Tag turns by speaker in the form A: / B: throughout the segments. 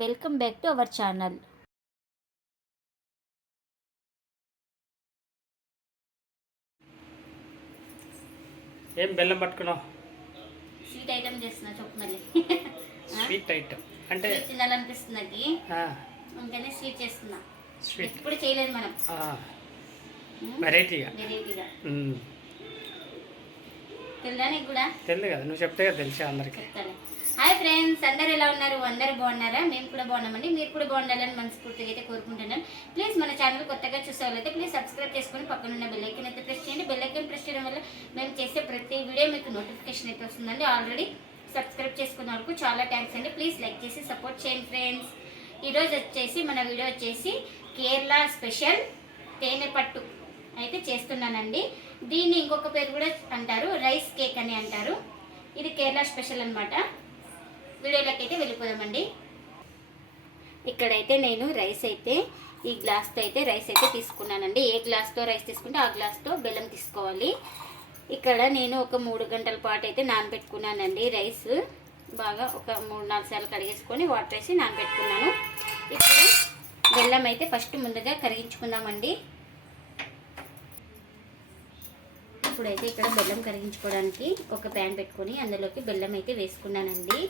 A: Welcome back to our channel.
B: ఏం బెల్లం పట్టుకున్నావు?
A: స్వీట్ ఐటమ్ చేస్తున్నా చెప్పు మళ్ళీ.
B: స్వీట్ ఐటమ్ అంటే
A: తినాలనిపిస్తుంది నాకు. అందుకనే స్వీట్ చేస్తున్నా.
B: స్వీట్
A: ఎప్పుడు చేయలేదు మనం.
B: వెరైటీగా
A: వెరైటీగా నీకు కూడా?
B: తెలియదు కదా నువ్వు చెప్తే కదా తెలిసే అందరికి.
A: హాయ్ ఫ్రెండ్స్ అందరు ఎలా ఉన్నారు? అందరు బాగున్నారా? మేము కూడా బాగున్నామండి. మీరు కూడా బాగుండాలని మనస్ఫూర్తిగా అయితే కోరుకుంటున్నాను ప్లీజ్ మన ఛానల్ కొత్తగా చూసే వాళ్ళైతే ప్లీజ్ సబ్స్క్రైబ్ చేసుకొని పక్కన ఉన్న బెల్లైకన్ అయితే ప్రెస్ చేయండి. బెల్లైకన్ ప్రెస్ చేయడం వల్ల మేము చేసే ప్రతి వీడియో మీకు నోటిఫికేషన్ అయితే వస్తుందండి. ఆల్రెడీ సబ్స్క్రైబ్ చేసుకున్న వరకు చాలా థ్యాంక్స్ అండి. ప్లీజ్ లైక్ చేసి సపోర్ట్ చేయండి ఫ్రెండ్స్ ఈరోజు వచ్చేసి మన వీడియో వచ్చేసి కేరళ స్పెషల్ తేనె పట్టు అయితే చేస్తున్నానండి. దీన్ని ఇంకొక పేరు కూడా అంటారు రైస్ కేక్ అని అంటారు. ఇది కేరళ స్పెషల్ అనమాట వీడియోలోకి అయితే వెళ్ళిపోదామండి. ఇక్కడైతే నేను రైస్ అయితే ఈ గ్లాస్తో అయితే రైస్ అయితే తీసుకున్నానండి. ఏ గ్లాస్తో రైస్ తీసుకుంటే ఆ గ్లాస్తో బెల్లం తీసుకోవాలి. ఇక్కడ నేను ఒక మూడు గంటల పాటు అయితే నానబెట్టుకున్నానండి రైస్. బాగా ఒక మూడు నాలుగు సార్లు కడిగేసుకొని వాటర్ వేసి నానబెట్టుకున్నాను. ఇప్పుడు బెల్లం అయితే ఫస్ట్ ముందుగా కరిగించుకుందామండి. ఇప్పుడైతే ఇక్కడ బెల్లం కరిగించుకోవడానికి ఒక ప్యాన్ పెట్టుకొని అందులోకి బెల్లం అయితే వేసుకున్నానండి.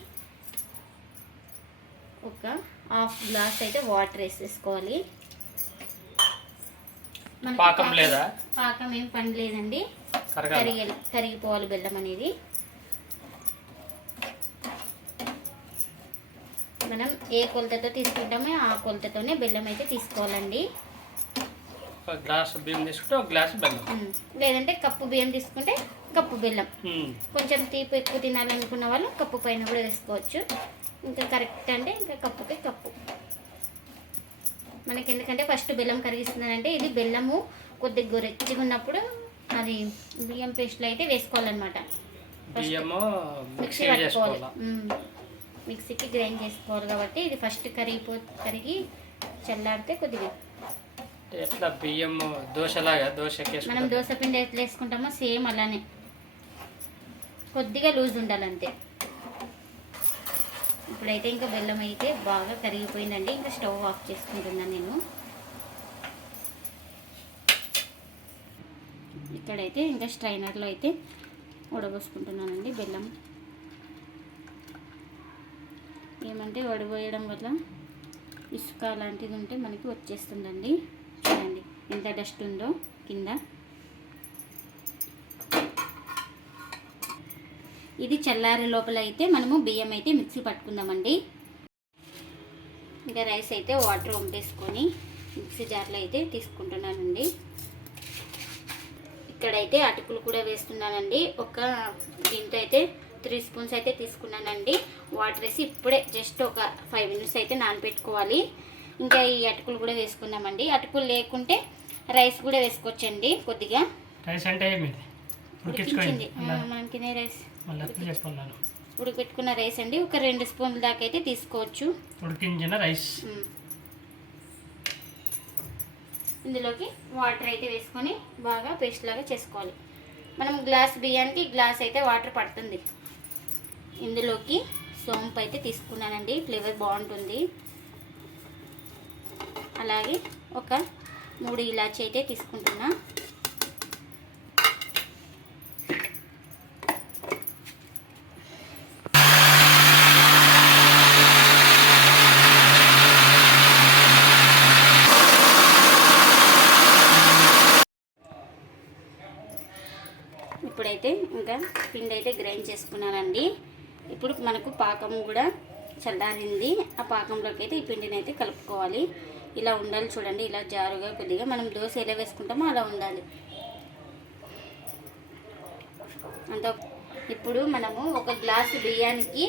A: ఒక హాఫ్ గ్లాస్ అయితే వాటర్ వేసేసుకోవాలి.
B: పాకం లేదా?
A: పాకం ఏం పని లేదండి
B: కరగాలి
A: కరిగిపోవాలి బెల్లం అనేది. మనం ఏ కొలతతో తీసుకుంటామో ఆ కొలతతోనే బెల్లం అయితే తీసుకోవాలండి.
B: గ్లాస్ బియ్యం తీసుకుంటే ఒక గ్లాస్ బెల్లం.
A: లేదంటే కప్పు బియ్యం తీసుకుంటే కప్పు బెల్లం. కొంచెం తీపి ఎక్కువ తినాలనుకున్న వాళ్ళు కప్పు పైన కూడా వేసుకోవచ్చు. ఇంకా కరెక్ట్ అంటే ఇంకా కప్పుకి కప్పు. మనకి ఎందుకంటే ఫస్ట్ బెల్లం కరిగిస్తున్నానంటే ఇది బెల్లము కొద్దిగా గొరెచ్చిగా ఉన్నప్పుడు అది బియ్యం పేస్ట్లో అయితే వేసుకోవాలన్నమాట. మిక్సీ పట్టుకోవాలి. మిక్సీకి గ్రైండ్ చేసుకోవాలి కాబట్టి ఇది ఫస్ట్ కరిగిపో కరిగి చల్లారితే కొద్దిగా
B: ఎట్లా బియ్యం దోశలాగా దోశ
A: మనం దోశ పిండి ఎట్లా వేసుకుంటామో సేమ్ అలానే. కొద్దిగా లూజ్ ఉండాలంతే. ఇప్పుడైతే ఇంకా బెల్లం అయితే బాగా కరిగిపోయిందండి. ఇంకా స్టవ్ ఆఫ్ చేసుకుంటున్నాను నేను. ఇక్కడైతే ఇంకా స్ట్రైనర్లో అయితే ఉడబోసుకుంటున్నానండి బెల్లం. ఏమంటే వడిపోయడం వల్ల ఇసుక లాంటిది ఉంటే మనకి వచ్చేస్తుందండి. చూడండి ఎంత డస్ట్ ఉందో కింద. ఇది చల్లారే లోపల అయితే మనము బియ్యం అయితే మిక్సీ పట్టుకుందామండి. ఇంకా రైస్ అయితే వాటర్ వంపేసుకొని మిక్సీ జార్లో అయితే తీసుకుంటున్నానండి. ఇక్కడైతే అటుకులు కూడా వేస్తున్నానండి. ఒక దీంతో అయితే త్రీ స్పూన్స్ అయితే తీసుకున్నానండి. వాటర్ వేసి ఇప్పుడే జస్ట్ ఒక ఫైవ్ మినిట్స్ అయితే నానబెట్టుకోవాలి. ఇంకా ఈ అటుకులు కూడా వేసుకుందామండి. అటుకులు లేకుంటే రైస్ కూడా వేసుకోవచ్చండి కొద్దిగా.
B: రైస్ అంటే
A: మనం తినే రైస్. ఉడకపెట్టుకున్న రైస్ అండి. ఒక రెండు స్పూన్ల దాకా అయితే తీసుకోవచ్చు.
B: ఉడికించిన రైస్.
A: ఇందులోకి వాటర్ అయితే వేసుకొని బాగా పేస్ట్ లాగా చేసుకోవాలి. మనం గ్లాస్ బియ్యానికి గ్లాస్ అయితే వాటర్ పడుతుంది. ఇందులోకి సోంపు అయితే తీసుకున్నానండి. ఫ్లేవర్ బాగుంటుంది. అలాగే ఒక మూడు ఇలాచి అయితే తీసుకుంటున్నా ఇప్పుడైతే ఇంకా పిండి అయితే గ్రైండ్ చేసుకున్నానండి. ఇప్పుడు మనకు పాకం కూడా చల్లారింది. ఆ పాకంలోకి అయితే ఈ పిండిని అయితే కలుపుకోవాలి. ఇలా ఉండాలి చూడండి. ఇలా జారుగా కొద్దిగా మనం దోశ ఎలా వేసుకుంటామో అలా ఉండాలి. అంత ఇప్పుడు మనము ఒక గ్లాసు బియ్యానికి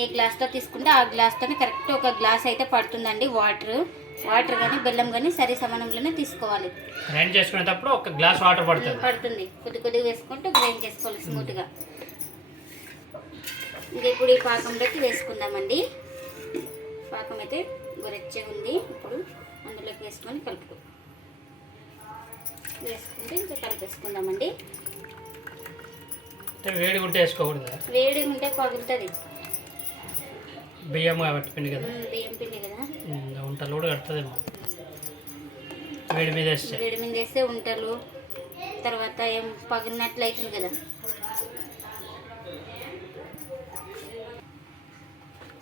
A: ఏ గ్లాస్తో తీసుకుంటే ఆ గ్లాస్తోనే కరెక్ట్ ఒక గ్లాస్ అయితే పడుతుందండి వాటర్. వాటర్ కానీ బెల్లం కానీ సరి సమానంలోనే తీసుకోవాలి.
B: గ్రైండ్ చేసుకునేటప్పుడు ఒక గ్లాస్ వాటర్ పడుతుంది.
A: పడుతుంది. కొద్ది కొద్దిగా వేసుకుంటూ గ్రైండ్ చేసుకోవాలి స్మూత్గా ఇంకా ఇప్పుడు ఈ పాకంలోకి వేసుకుందామండి. పాకం అయితే గురెచ్చగా ఉంది. ఇప్పుడు అందులోకి వేసుకొని కలుపు వేసుకుంటే ఇంకా కలిపేసుకుందామండి.
B: వేడి ఉంటే వేసుకోకూడదు
A: వేడి ఉంటే పగులుతుంది.
B: బియ్యం కాబట్టి పిండి కదా?
A: బియ్యం పిండి కదా.
B: ఉంటలు కూడా కడుతుందేమో. వేడి మీద వేస్తే.
A: వేడి మీద వేస్తే ఉంటలు. తర్వాత ఏం పగిలినట్లు అవుతుంది కదా.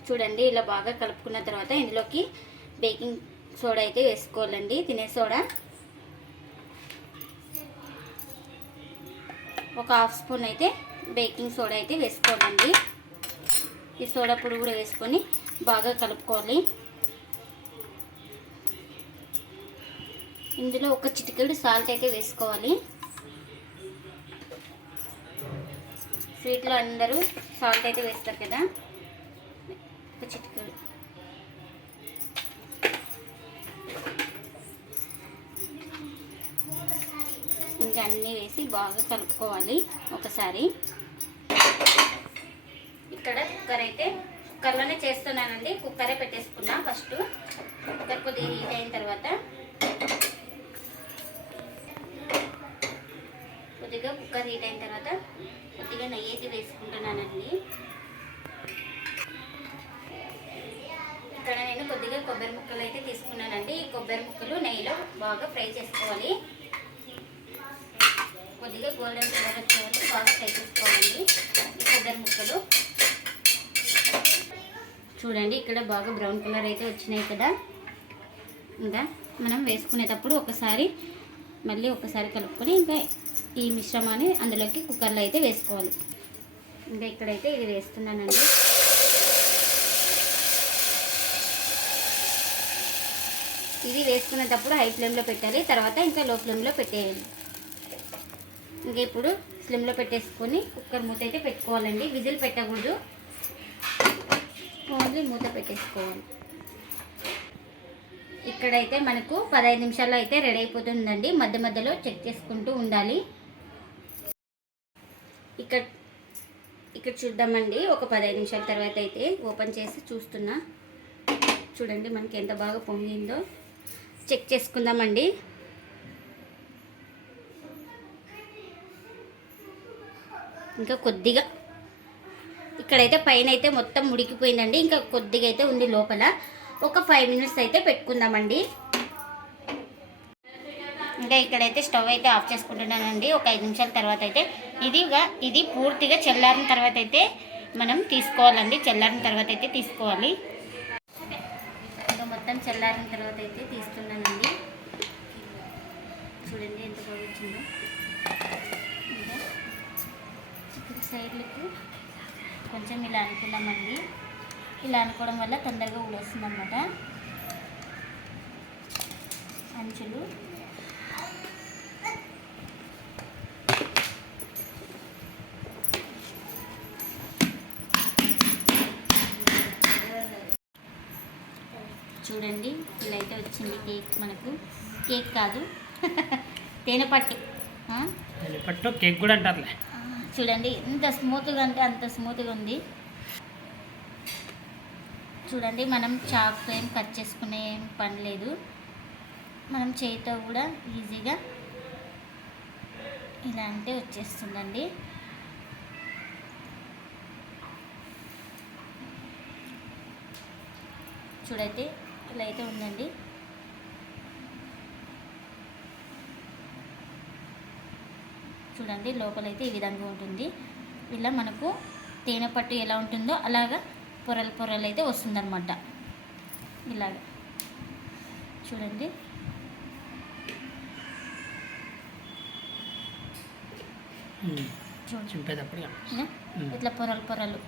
A: చూడండి ఇలా బాగా కలుపుకున్న తర్వాత ఇందులోకి బేకింగ్ సోడా అయితే వేసుకోవాలండి. తినే సోడా. ఒక హాఫ్ స్పూన్ అయితే బేకింగ్ సోడా అయితే వేసుకోవాలండి. ఈ సోడా పొడి కూడా వేసుకొని బాగా కలుపుకోవాలి. ఇందులో ఒక చిటికెడు సాల్ట్ అయితే వేసుకోవాలి. స్వీట్లో అందరూ సాల్ట్ అయితే వేస్తారు కదా. ఒక చిటికెడు. ఇంకా అన్నీ వేసి బాగా కలుపుకోవాలి ఒకసారి. ఇక్కడ కుక్కర్ అయితే కుక్కర్లోనే చేస్తున్నానండి. కుక్కరే పెట్టేసుకున్నా ఫస్ట్. కుక్కర్ కొద్దిగా హీట్ అయిన తర్వాత కొద్దిగా కుక్కర్ హీట్ అయిన తర్వాత కొద్దిగా నెయ్యి అయితే వేసుకుంటున్నానండి. ఇక్కడ నేను కొద్దిగా కొబ్బరి ముక్కలు అయితే తీసుకున్నానండి. ఈ కొబ్బరి ముక్కలు నెయ్యిలో బాగా ఫ్రై చేసుకోవాలి. కొద్దిగా గోల్డెన్ కలర్ వచ్చే వరకు బాగా ఫ్రై చేసుకోవాలండి ఈ కొబ్బరి ముక్కలు. చూడండి ఇక్కడ బాగా బ్రౌన్ కలర్ అయితే వచ్చినాయి కదా. ఇంకా మనం వేసుకునేటప్పుడు ఒకసారి మళ్ళీ ఒకసారి కలుపుకొని ఇంకా ఈ మిశ్రమాన్ని అందులోకి కుక్కర్లో అయితే వేసుకోవాలి. ఇంకా ఇక్కడైతే ఇది వేస్తున్నానండి. ఇది వేసుకునేటప్పుడు హై ఫ్లేమ్లో పెట్టాలి తర్వాత ఇంకా లో ఫ్లేమ్లో పెట్టేయాలి. ఇంకా ఇప్పుడు స్లిమ్లో పెట్టేసుకొని కుక్కర్ మూత అయితే పెట్టుకోవాలండి. విజిల్ పెట్టకూడదు. ఓన్లీ మూత పెట్టేసుకోవాలి. ఇక్కడైతే మనకు పదహైదు నిమిషాల్లో అయితే రెడీ అయిపోతుందండి. మధ్య మధ్యలో చెక్ చేసుకుంటూ ఉండాలి. ఇక్కడ ఇక్కడ చూద్దామండి. ఒక పదహైదు నిమిషాల తర్వాత అయితే ఓపెన్ చేసి చూస్తున్నా. చూడండి మనకి ఎంత బాగా పొంగిందో. చెక్ చేసుకుందామండి. ఇంకా కొద్దిగా. ఇక్కడైతే పైన అయితే మొత్తం ఉడికిపోయిందండి ఇంకా కొద్దిగా అయితే ఉంది లోపల. ఒక ఫైవ్ మినిట్స్ అయితే పెట్టుకుందామండి. ఇంకా ఇక్కడైతే స్టవ్ అయితే ఆఫ్ చేసుకుంటున్నానండి. ఒక ఐదు నిమిషాల తర్వాత అయితే ఇది ఇది పూర్తిగా చల్లారిన తర్వాత అయితే మనం తీసుకోవాలండి. చల్లారిన తర్వాత అయితే తీసుకోవాలి. ఇంకా మొత్తం చల్లారిన తర్వాత అయితే తీస్తున్నానండి. చూడండి ఎంత బాగా వచ్చిందో. ఇంకా ఇక్కడ సైడ్లకు కొంచెం ఇలా అనుకున్నామండి. ఇలా అనుకోవడం వల్ల తొందరగా ఊడొస్తుంది అన్నమాట అంచులు. చూడండి. ఇలా అయితే వచ్చింది కేక్ మనకు. కేక్ కాదు. తేనె పట్టు?
B: పట్టు కేక్ కూడా అంటారులే.
A: చూడండి. ఎంత స్మూత్గా అంటే అంత స్మూత్గా ఉంది. చూడండి మనం చాక్తో ఏం కట్ చేసుకునే ఏం పని లేదు. మనం చేతితో కూడా ఈజీగా ఇలా అంటే వచ్చేస్తుందండి. చూడైతే ఇలా అయితే ఉందండి. చూడండి లోపలైతే ఈ విధంగా ఉంటుంది. ఇలా మనకు తేనె పట్టు ఎలా ఉంటుందో అలాగా పొరలు పొరలు అయితే వస్తుందన్నమాట. ఇలాగ. చూడండి. ఇట్లా పొరలు పొరలు.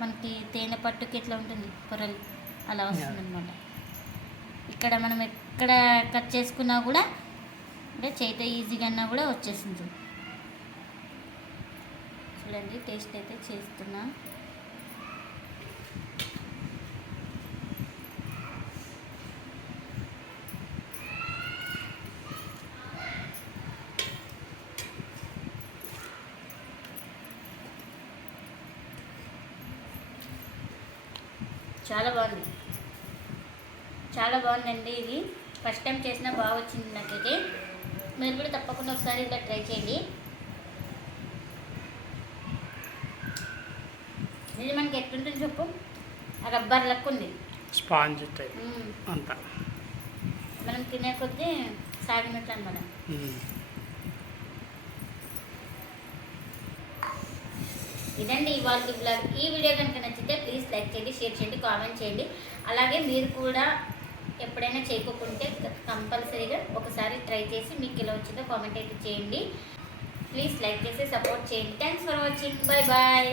A: మనకి తేనె పట్టుకి ఎట్లా ఉంటుంది? పొరలు. అలా వస్తుందన్నమాట. ఇక్కడ మనం ఎక్కడ కట్ చేసుకున్నా కూడా అంటే చేతితో ఈజీగా అన్నా కూడా వచ్చేసింది చూడండి టేస్ట్ అయితే చేస్తున్నా. చాలా బాగుంది. చాలా బాగుందండి ఇది. ఫస్ట్ టైం చేసినా బాగా వచ్చింది నాకైతే. మీరు కూడా తప్పకుండా ఒకసారి ఇలా ట్రై చేయండి. ఇది మనకి ఎట్లుంటుంది చెప్పు? రబ్బర్ లెక్క ఉంది.
B: స్పాంజ్. అంతా.
A: మనం తినే కొద్దీ సాగినట్టు అనమాట. ఇదండి ఇవాళ బ్లాగ్ ఈ వీడియో కనుక నచ్చితే ప్లీజ్ లైక్ చేయండి షేర్ చేయండి కామెంట్ చేయండి. అలాగే మీరు కూడా ఎప్పుడైనా చేయకుంటే కంపల్సరీగా ఒకసారి ట్రై చేసి మీకు ఎలా వచ్చిందో కామెంట్ అయితే చేయండి. ప్లీజ్ లైక్ చేసి సపోర్ట్ చేయండి. Thanks for watching bye bye